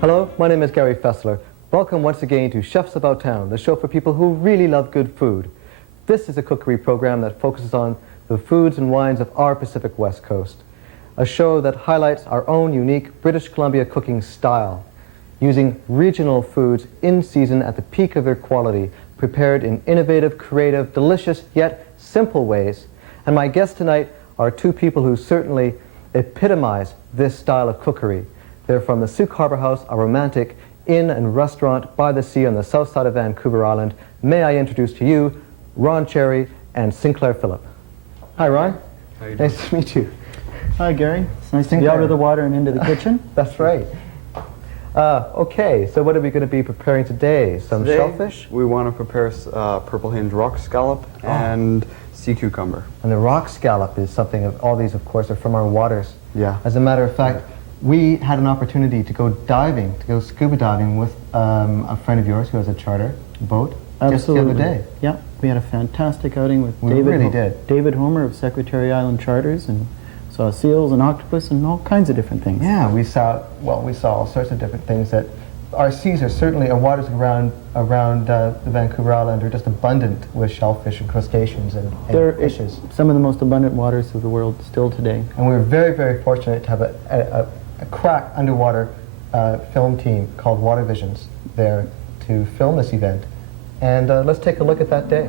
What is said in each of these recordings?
Hello, my name is Gary Faessler. Welcome once again to Chefs About Town, the show for people who really love good food. This is a cookery program that focuses on the foods and wines of our Pacific West Coast. A show that highlights our own unique British Columbia cooking style, using regional foods in season at the peak of their quality, prepared in innovative, creative, delicious, yet simple ways. And my guests tonight are two people who certainly epitomize this style of cookery. They're from the Sooke Harbour House, a romantic inn and restaurant by the sea on the south side of Vancouver Island. May I introduce to you Ron Cherry and Sinclair Phillip. Hi, Ron. How you doing? Nice to meet you. Hi, Gary. It's nice to be out of the water and into the kitchen. That's right. Okay, so what are we going to be preparing today? Some shellfish? We want to prepare purple hinge rock scallop and sea cucumber. And the rock scallop is something of, all these of course are from our waters. Yeah. As a matter of fact, we had an opportunity to go diving, to go scuba diving with a friend of yours who has a charter boat. Absolutely. Just the other day. Yeah, we had a fantastic outing with We really did. David Homer of Secretary Island Charters, and saw seals and octopus and all kinds of different things. Yeah, we saw all sorts of different things. That our seas are certainly, our waters around the Vancouver Island are just abundant with shellfish and crustaceans and fishes. Some of the most abundant waters of the world still today. And we were very, very fortunate to have a crack underwater film team called Water Visions there to film this event. And let's take a look at that day.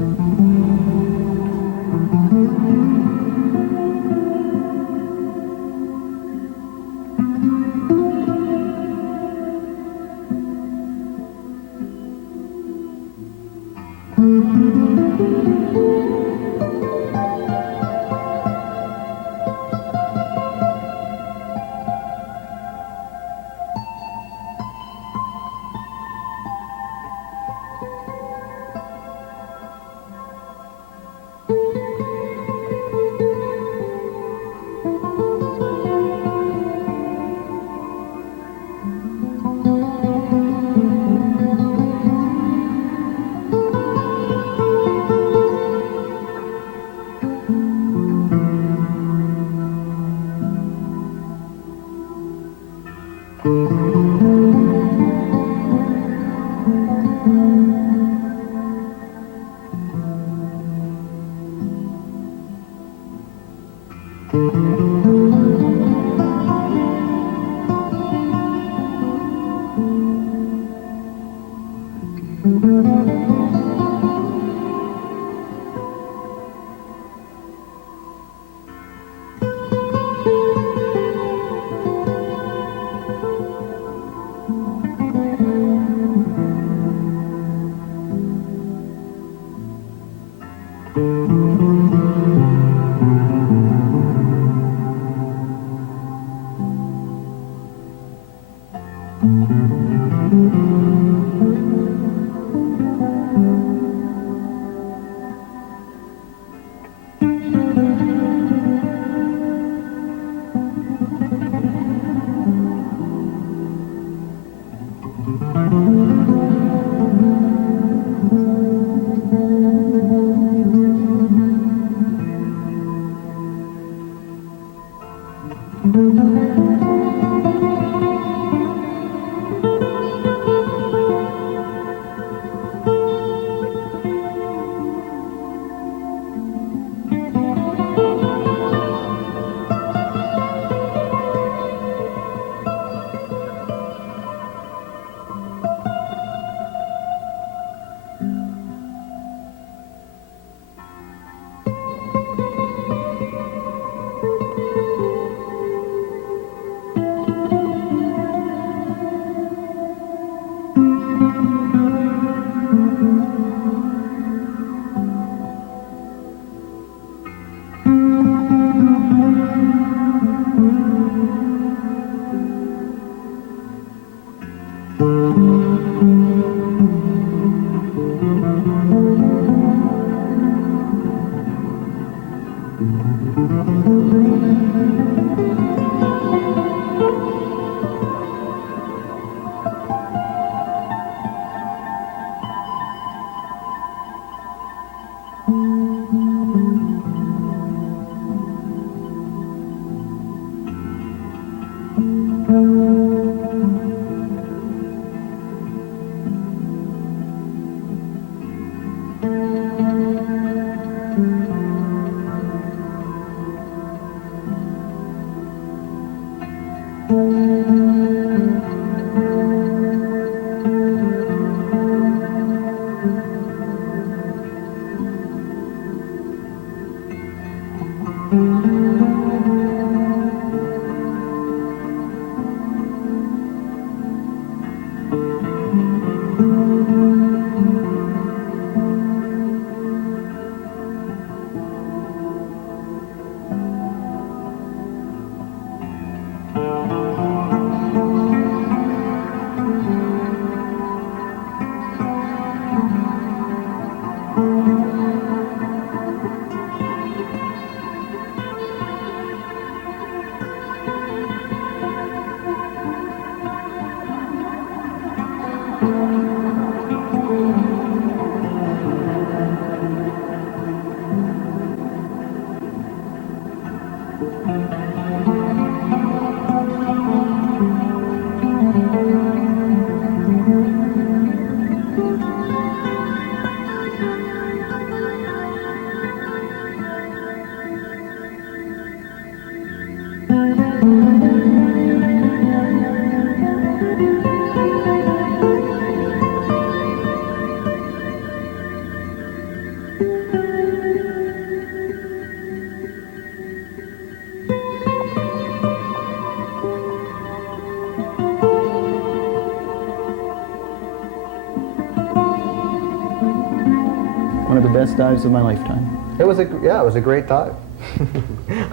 One of the best dives of my lifetime. It was a great dive.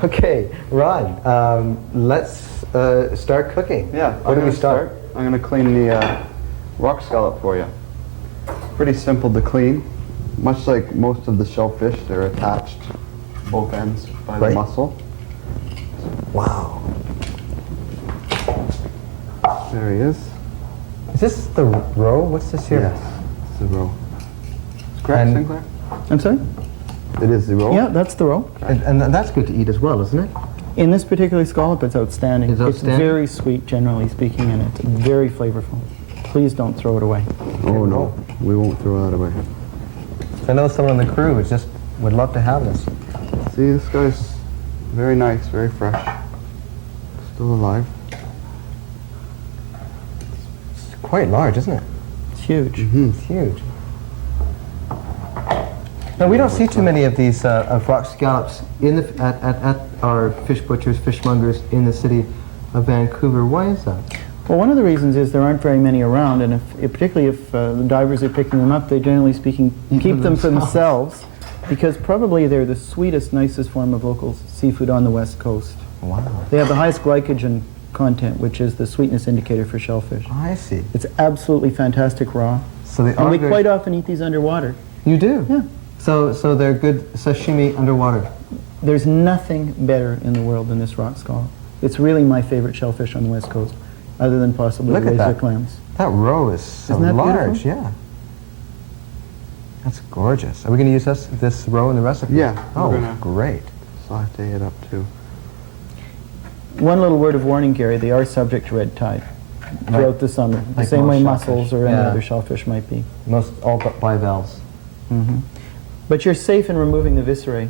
Okay, Ron, let's start cooking. Yeah. Where do we start? I'm going to clean the rock scallop for you. Pretty simple to clean. Much like most of the shellfish, they're attached both ends by the Right. muscle. Wow. There he is. Is this the roe? What's this here? Yes, it's the roe. Correct, And- Sinclair? I'm sorry? It is the roe? Yeah, that's the roe. And that's good to eat as well, isn't it? In this particular scallop, it's outstanding. It's outstanding? very sweet, generally speaking, and it's very flavorful. Please don't throw it away. Oh no, we won't throw that away. I know someone on the crew who just would love to have this. See, this guy's very nice, very fresh. Still alive. It's quite large, isn't it? It's huge. It's huge. Now, we don't see too many of these of rock scallops in the, at our fish butchers, fishmongers in the city of Vancouver. Why is that? Well, one of the reasons is there aren't very many around, and particularly if the divers are picking them up, they generally speaking keep them for themselves, because probably they're the sweetest, nicest form of local seafood on the West Coast. Wow. They have the highest glycogen content, which is the sweetness indicator for shellfish. I see. It's absolutely fantastic raw. So they And are we very- quite often eat these underwater. You do? Yeah. So they're good sashimi underwater. There's nothing better in the world than this rock scallop. It's really my favorite shellfish on the West Coast, other than possibly Look at razor that. clams. That roe is so Isn't that large. beautiful? Yeah. That's gorgeous. Are we going to use this roe in the recipe? Yeah, Oh, we're gonna- great. Saute it up too. One little word of warning, Gary, they are subject to red tide throughout the summer, the like same most way shellfish. mussels or any Yeah. other shellfish might be. Most all but bivalves. But you're safe in removing the viscerae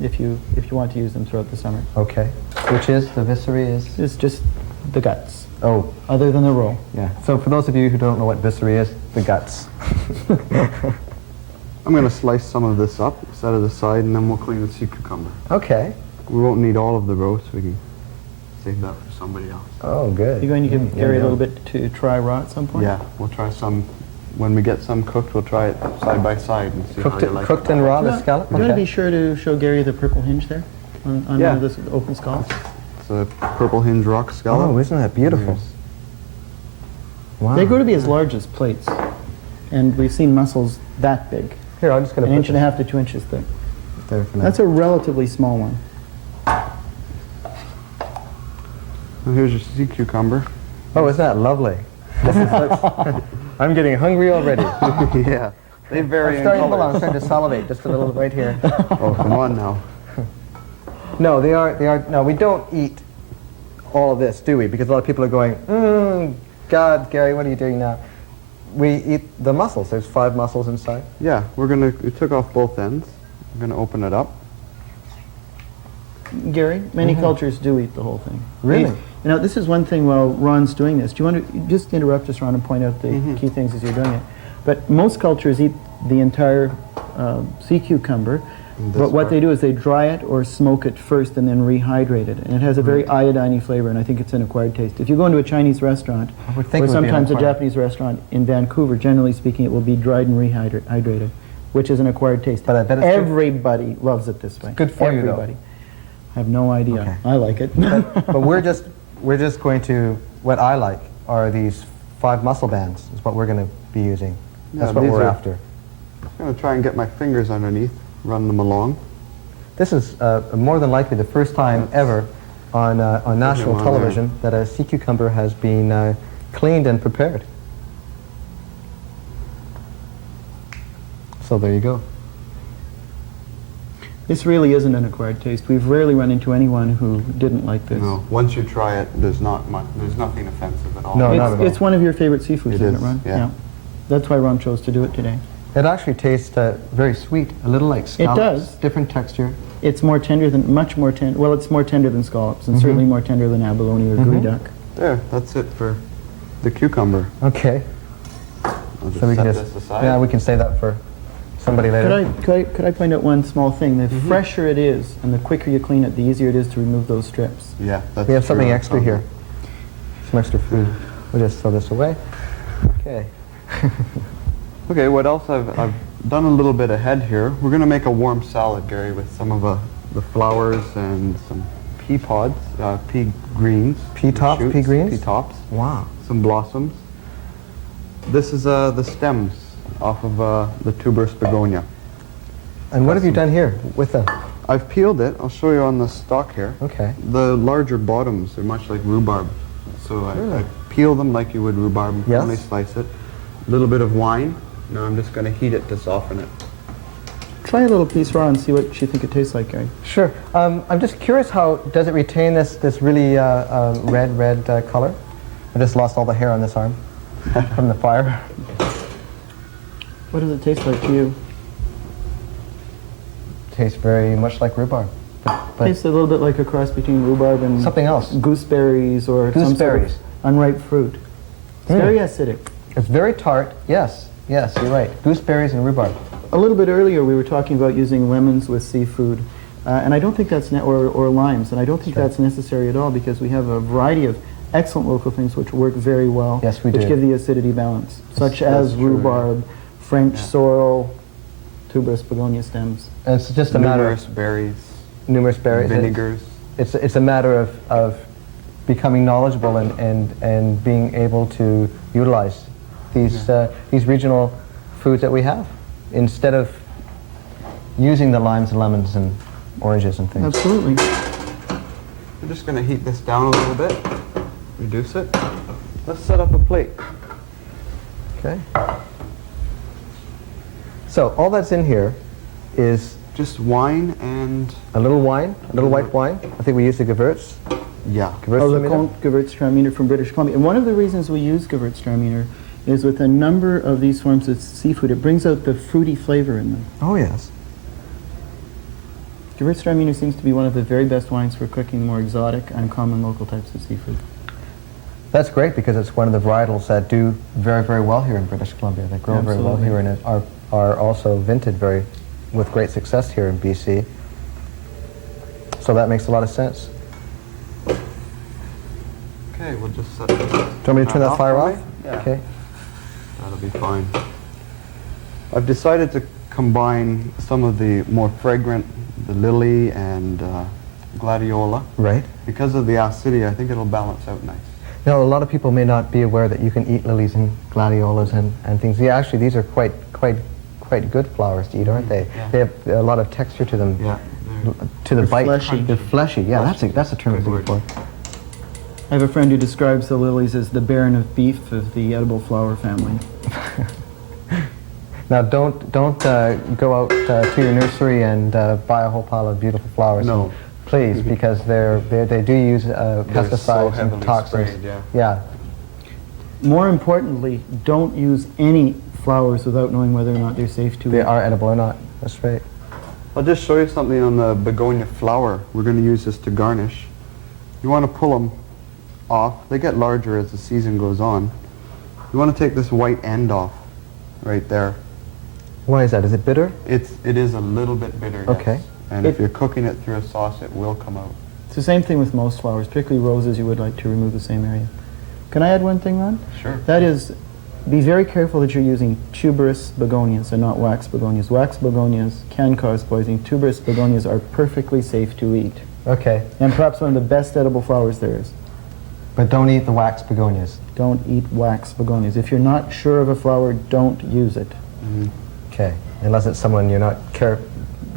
if you want to use them throughout the summer. Okay. Which is the viscera is? It's just the guts, Oh, other than the roe. yeah. So for those of you who don't know what viscera is, the guts. I'm going to slice some of this up, set it aside, and then we'll clean the sea cucumber. Okay. We won't need all of the roe, so we can save that for somebody else. Oh, good. You're going to give Mm, Gary a yeah. little bit to try raw at some point? Yeah, we'll try some. When we get some cooked, we'll try it side by side and see how you like Cooked it. and raw, You the scallop? want to Okay. be sure to show Gary the purple hinge there on Yeah. one of the open scallops? It's a purple hinge rock scallop. Oh, isn't that beautiful? Here's- Wow. They grow to be as large as plates, and we've seen mussels that big, Here, I'm just going an to put inch and a half to 2 inches thick. there for now. That's a relatively small one. And here's your sea cucumber. Oh, isn't that lovely? This is I'm getting hungry already. Yeah, they vary in hold on, color. I'm starting to salivate just a little right here. Oh, come on now. No, they are, no, we don't eat all of this, do we? Because a lot of people are going, God, Gary, what are you doing now? We eat the mussels. There's 5 mussels inside. Yeah, we took off both ends. I'm gonna open it up. Gary. Many cultures do eat the whole thing. Really? Now, this is one thing while Ron's doing this. Do you want to just interrupt us, Ron, and point out the key things as you're doing it? But most cultures eat the entire sea cucumber, but what they do is they dry it or smoke it first and then rehydrate it. And it has a very iodine-y flavor, and I think it's an acquired taste. If you go into a Chinese restaurant, or sometimes a Japanese restaurant in Vancouver, generally speaking, it will be dried and rehydrated, which is an acquired taste. But I bet it's everybody loves it this way. It's good for you, though. Everybody. I have no idea. Okay. I like it. But we're just going to, what I like are these 5 muscle bands, is what we're going to be using. Yeah, That's what we're after. I'm going to try and get my fingers underneath, run them along. This is more than likely the first time ever on national television that a sea cucumber has been cleaned and prepared. So there you go. This really isn't an acquired taste. We've rarely run into anyone who didn't like this. No, once you try it, there's nothing offensive at all. No, not at all. It's one of your favorite seafoods, isn't it, Ron? Yeah. That's why Ron chose to do it today. It actually tastes very sweet, a little like scallops. It does. Different texture. It's more tender than, much more tender, well, it's more tender than scallops, and certainly more tender than abalone or geoduck. There, that's it for the cucumber. Okay. I'll just So we can set just, this aside. yeah, we can save that for somebody later. Could I point out one small thing? The fresher it is, and the quicker you clean it, the easier it is to remove those strips. Yeah, that's We have something true. extra here. Some extra food. We'll just throw this away. Okay. Okay, what else? I've done a little bit ahead here. We're going to make a warm salad, Gary, with some of the flowers and some pea pods, pea greens. Pea tops, shoots, pea greens? Pea tops. Wow. Some blossoms. This is the stems off of the tuberous begonia. And what have you done here with them? I've peeled it. I'll show you on the stalk here. Okay. The larger bottoms are much like rhubarb. So I peel them like you would rhubarb, Yes. only slice it. A little bit of wine. Now I'm just going to heat it to soften it. Try a little piece, Ron, and see what you think it tastes like, Gary. Sure. I'm just curious, how does it retain this really red color? I just lost all the hair on this arm from the fire. What does it taste like to you? Tastes very much like rhubarb. But Tastes a little bit like a cross between rhubarb and something else. gooseberries or some sort of Gooseberries. unripe fruit. It's very acidic. It's very tart. Yes, yes, you're right. Gooseberries and rhubarb. A little bit earlier, we were talking about using lemons with seafood, and I don't think that's or limes, and I don't think that's necessary at all, because we have a variety of excellent local things which work very well. Yes, we which do. give the acidity balance, such as that's true, rhubarb, French sorrel, tuberous begonia stems. And it's just a matter Numerous of berries, numerous berries. vinegars. It's a matter of becoming knowledgeable and being able to utilize these regional foods that we have, instead of using the limes and lemons and oranges and things. Absolutely. We're just going to heat this down a little bit, reduce it. Let's set up a plate. Okay. So all that's in here is Just wine and, a little wine, a little white wine. I think we use the Gewürz. yeah. Le Gewürztraminer. Comte Gewürztraminer from British Columbia. And one of the reasons we use Gewürztraminer is with a number of these forms of seafood, it brings out the fruity flavor in them. Oh, yes. Gewürztraminer seems to be one of the very best wines for cooking more exotic, uncommon local types of seafood. That's great, because it's one of the varietals that do very, very well here in British Columbia. They grow very well Absolutely. here and are also vinted with great success here in BC. So that makes a lot of sense. Okay, we'll just set this. Do you want me to turn that fire off? Yeah. Okay. That'll be fine. I've decided to combine some of the more fragrant, the lily and gladiola. Right. Because of the acidity, I think it'll balance out nice. You know, a lot of people may not be aware that you can eat lilies and gladiolas and things. Yeah, actually, these are quite good flowers to eat, aren't they? Yeah. They have a lot of texture to them. Yeah. To the bite. fleshy. They're fleshy. Yeah, that's the term I'm looking for. I have a friend who describes the lilies as the baron of beef of the edible flower family. Now, don't go out to your nursery and buy a whole pile of beautiful flowers. No. Please, because they do use pesticides and heavily toxins. sprayed, Yeah. More importantly, don't use any flowers without knowing whether or not they're safe to They eat. are edible or not. That's right. I'll just show you something on the begonia flower. We're going to use this to garnish. You want to pull them off. They get larger as the season goes on. You want to take this white end off right there. Why is that? Is it bitter? It is a little bit bitter, Okay. yes. And if you're cooking it through a sauce, it will come out. It's the same thing with most flowers, particularly roses. You would like to remove the same area. Can I add one thing, Ron? Sure. That is, be very careful that you're using tuberous begonias and not wax begonias. Wax begonias can cause poisoning. Tuberous begonias are perfectly safe to eat. Okay. And perhaps one of the best edible flowers there is. But don't eat the wax begonias. Don't eat wax begonias. If you're not sure of a flower, don't use it. Mm-hmm. Okay. Unless it's someone you're not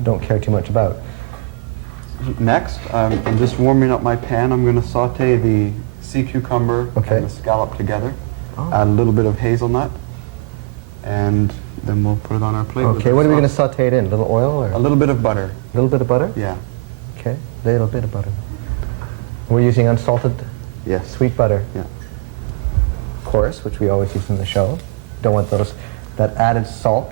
don't care too much about. Next, I'm just warming up my pan. I'm going to saute the sea cucumber Okay. and the scallop together. Oh. Add a little bit of hazelnut, and then we'll put it on our plate. with Okay, the what are we going to sauce. saute it in? A little oil or A little bit of butter. a little bit of butter? Yeah. Okay, a little bit of butter. We're using unsalted Yes. sweet butter, Yeah. of course, which we always use in the show. Don't want that added salt.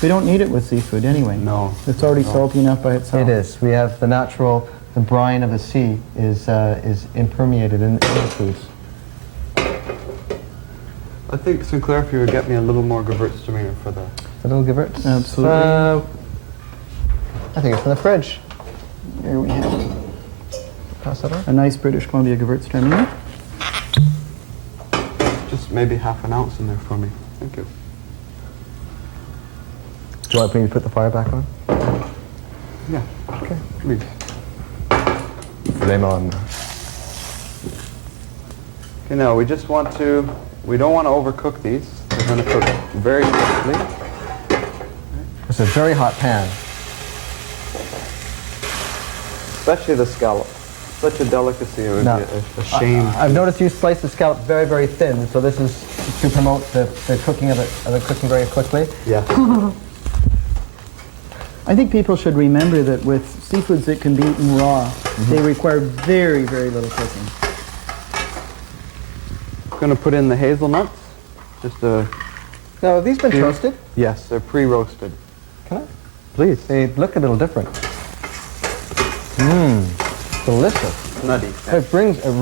We don't need it with seafood anyway. No. It's already No. salty enough by itself. It is. We have the brine of the sea is impermeated in the foods. I think, Sinclair, if you would get me a little more Gewürztraminer for the... A little Gewürz? Absolutely. I think it's in the fridge. Here we have Pass that on. a nice British Columbia Gewürztraminer. Just maybe half an ounce in there for me. Thank you. Do you want me to put the fire back on? Yeah. Okay. Please. Flame on. Okay, now we just want to... We don't want to overcook these. They're going to cook very quickly. It's a very hot pan. Especially the scallop. Such a delicacy. It would No. be a shame. I've noticed you slice the scallop very, very thin, so this is to promote the cooking of it cooking very quickly. Yeah. I think people should remember that with seafoods that can be eaten raw, they require very, very little cooking. Going to put in the hazelnuts. Just a... Now, have these been Here. toasted? Yes, they're pre-roasted. Can I? Please. They look a little different. Mmm, delicious. Nutty. It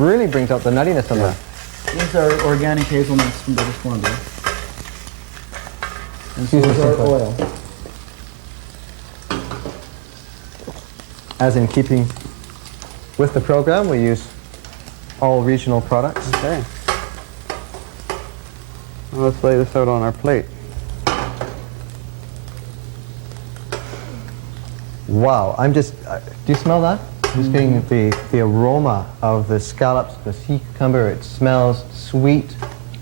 really brings out the nuttiness of Yeah. it. These are organic hazelnuts from British Columbia. And so Excuse me, is our Sinclair. oil. As in keeping with the program, we use all regional products. Okay. Now let's lay this out on our plate. Wow, do you smell that? Just getting the aroma of the scallops, the sea cucumber. It smells sweet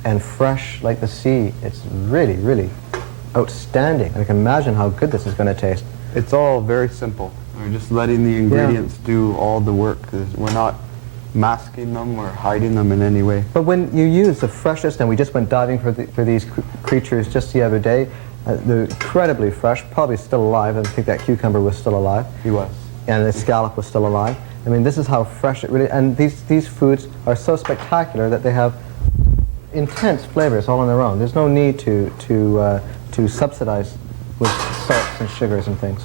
and fresh like the sea. It's really, really outstanding. I can imagine how good this is going to taste. It's all very simple. We're just letting the ingredients do all the work. We're not masking them or hiding them in any way. But when you use the freshest, and we just went diving for these creatures just the other day, they're incredibly fresh, probably still alive. I think that cucumber was still alive. He was. And the scallop was still alive. I mean, this is how fresh it really, and these foods are so spectacular that they have intense flavors all on their own. There's no need to subsidize with salts and sugars and things.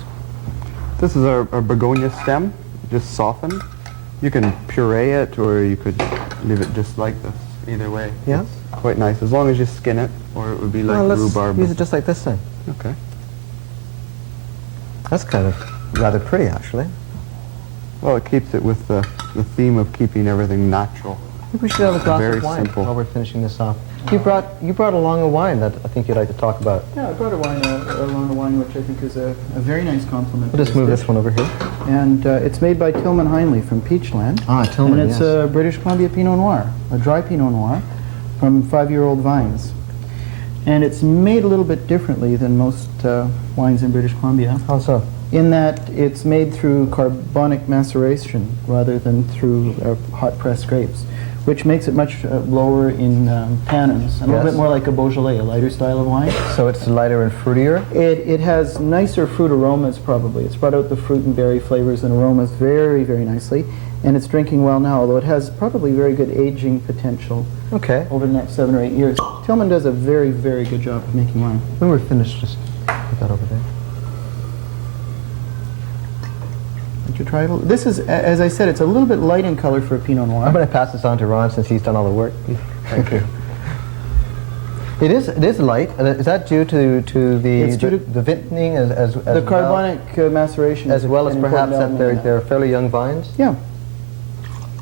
This is our begonia stem, just softened. You can puree it, or you could leave it just like this. Either way. Yeah? It's quite nice, as long as you skin it, or it would be like Well, let's rhubarb. use it just like this then. Okay. That's kind of rather pretty, actually. Well, it keeps it with the theme of keeping everything natural. I think we should have a glass Very of wine simple. while we're finishing this off. You brought along a wine that I think you'd like to talk about. Yeah, I brought along a wine which I think is a very nice compliment. We'll just move this one over here. And it's made by Tilman Hainle from Peachland. Ah, Tilman, And it's yes. a British Columbia Pinot Noir, a dry Pinot Noir from 5-year-old vines. And it's made a little bit differently than most wines in British Columbia, How so? in that it's made through carbonic maceration rather than through hot pressed grapes, which makes it much lower in tannins, and a little Yes. bit more like a Beaujolais, a lighter style of wine. So it's lighter and fruitier? It has nicer fruit aromas, probably. It's brought out the fruit and berry flavors and aromas very, very nicely, and it's drinking well now, although it has probably very good aging potential Okay. over the next 7 or 8 years. Tilman does a very, very good job of making wine. When we're finished, just put that over there. to try it? This is, as I said, it's a little bit light in color for a Pinot Noir. I'm going to pass this on to Ron since he's done all the work. Thank you. It is light. Is that due to It's due to the vintning as the well, carbonic maceration, as well as an perhaps important that element in they're fairly young vines? Yeah.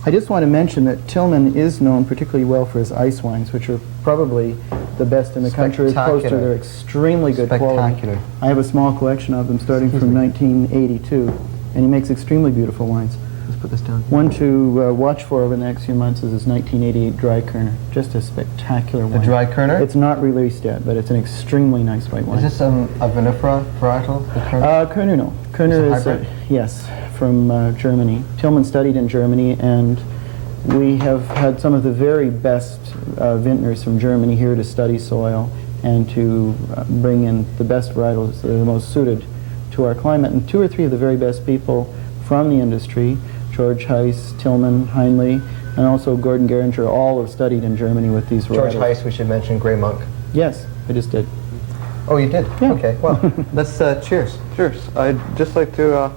I just want to mention that Tilman is known particularly well for his ice wines, which are probably the best in the country. Spectacular. They're extremely good quality. Spectacular. I have a small collection of them starting from 1982, and he makes extremely beautiful wines. Let's put this down. One to watch for over the next few months is his 1988 Dry Kerner. Just a spectacular wine. The Dry Kerner? It's not released yet, but it's an extremely nice white wine. Is this a vinifera varietal? The Kerner? Kerner, no. Kerner It's a is, hybrid? yes, from Germany. Tilman studied in Germany, and we have had some of the very best vintners from Germany here to study soil and to bring in the best varietals that are the most suited to our climate. And 2 or 3 of the very best people from the industry, George Heiss, Tilman Hainle, and also Gordon Geringer, all have studied in Germany with these George varietals. Heiss, we should mention, Grey Monk. Yes, I just did. Oh, you did? Yeah. Okay, well, let's cheers. Cheers. I'd just like to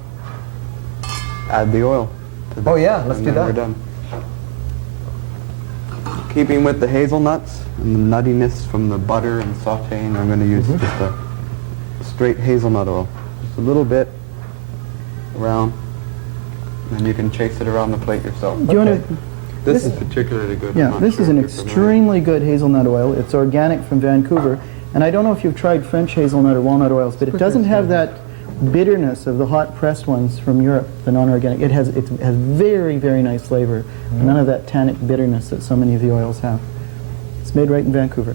add the oil to this. Oh, yeah, let's and do then that. We're done. Keeping with the hazelnuts and the nuttiness from the butter and sauteing, I'm going to use just a straight hazelnut oil. Just a little bit around, and then you can chase it around the plate yourself. Do you want to? This is particularly good. I'm Yeah, not this sure is an if you're familiar. extremely good hazelnut oil. It's organic from Vancouver. And I don't know if you've tried French hazelnut or walnut oils, but it doesn't have that bitterness of the hot pressed ones from Europe, the non-organic. It has very, very nice flavor. None of that tannic bitterness that so many of the oils have. It's made right in Vancouver.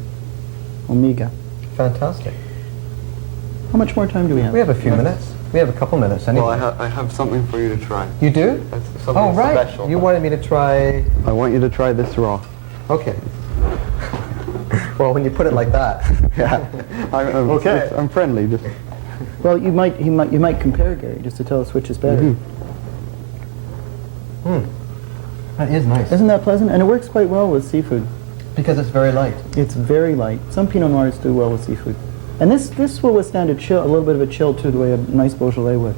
Omega. Fantastic. How much more time do we have? We have a few minutes. We have a couple minutes. Well, I have something for you to try. You do? That's something Oh, right. special. You wanted me to try... I want you to try this raw. Okay. Well, when you put it like that. Yeah. Okay. I'm friendly. Just. Well, you might compare, Gary, just to tell us which is better. That is nice. Isn't that pleasant? And it works quite well with seafood. Because it's very light. It's very light. Some Pinot Noirs do well with seafood. And this will withstand a little bit of a chill too, the way a nice Beaujolais would.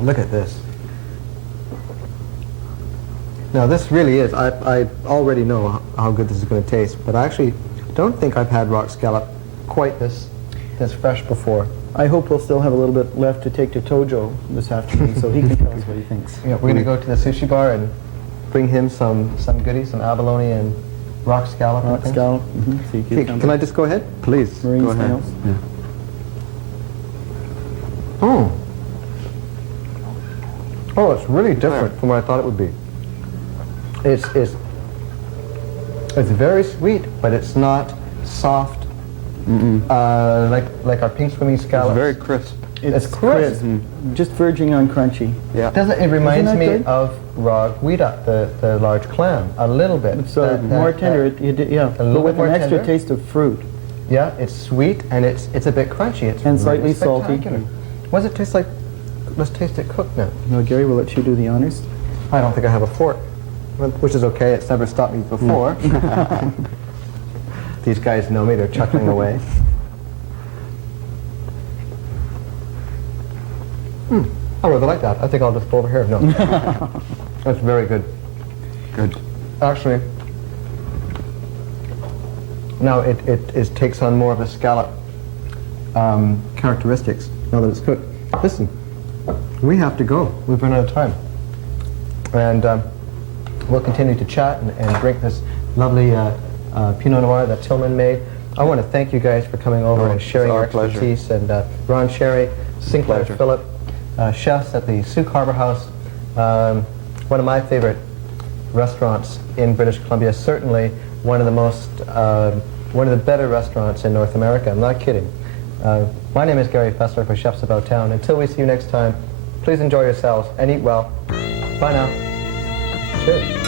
Look at this. Now this really is, I already know how good this is going to taste, but I actually don't think I've had rock scallop quite this fresh before. I hope we'll still have a little bit left to take to Tojo this afternoon so he can tell us what he thinks. Yeah, we're going to go to the sushi bar and bring him some goodies, some abalone and rock scallop. Rock and things. scallop, sea Okay, cucumber, can I just go ahead? Please, marine go ahead. snails. Yeah. Oh, it's really different from what I thought it would be. It's very sweet, but it's not soft like our pink swimming It's scallops. very crisp. It's crisp. Just verging on crunchy. Yeah. It reminds that me good? of raw guida, the large clam, a little bit. So more tender, yeah, little but with bit more an extra tender. taste of fruit. Yeah, it's sweet and it's a bit crunchy. It's And really slightly salty. spectacular. What does it taste like? Let's taste it cooked now. Now, Gary, we'll let you do the honors. I don't think I have a fork, which is okay. It's never stopped me before. These guys know me. They're chuckling away. I really like that. I think I'll just go over here. No. That's very good. Good. Actually, now it takes on more of the scallop characteristics now that it's cooked. Listen, we have to go. We've run out of time. And we'll continue to chat and drink this lovely Pinot Noir that Tilman made. I want to thank you guys for coming over and sharing our your pleasure. expertise. And Ron Sherry, Sinclair Pleasure. Phillip, chefs at the Sooke Harbour House. One of my favorite restaurants in British Columbia, certainly one of the better restaurants in North America. I'm not kidding. My name is Gary Faessler for Chefs About Town. Until we see you next time, please enjoy yourselves and eat well. Bye now. Cheers.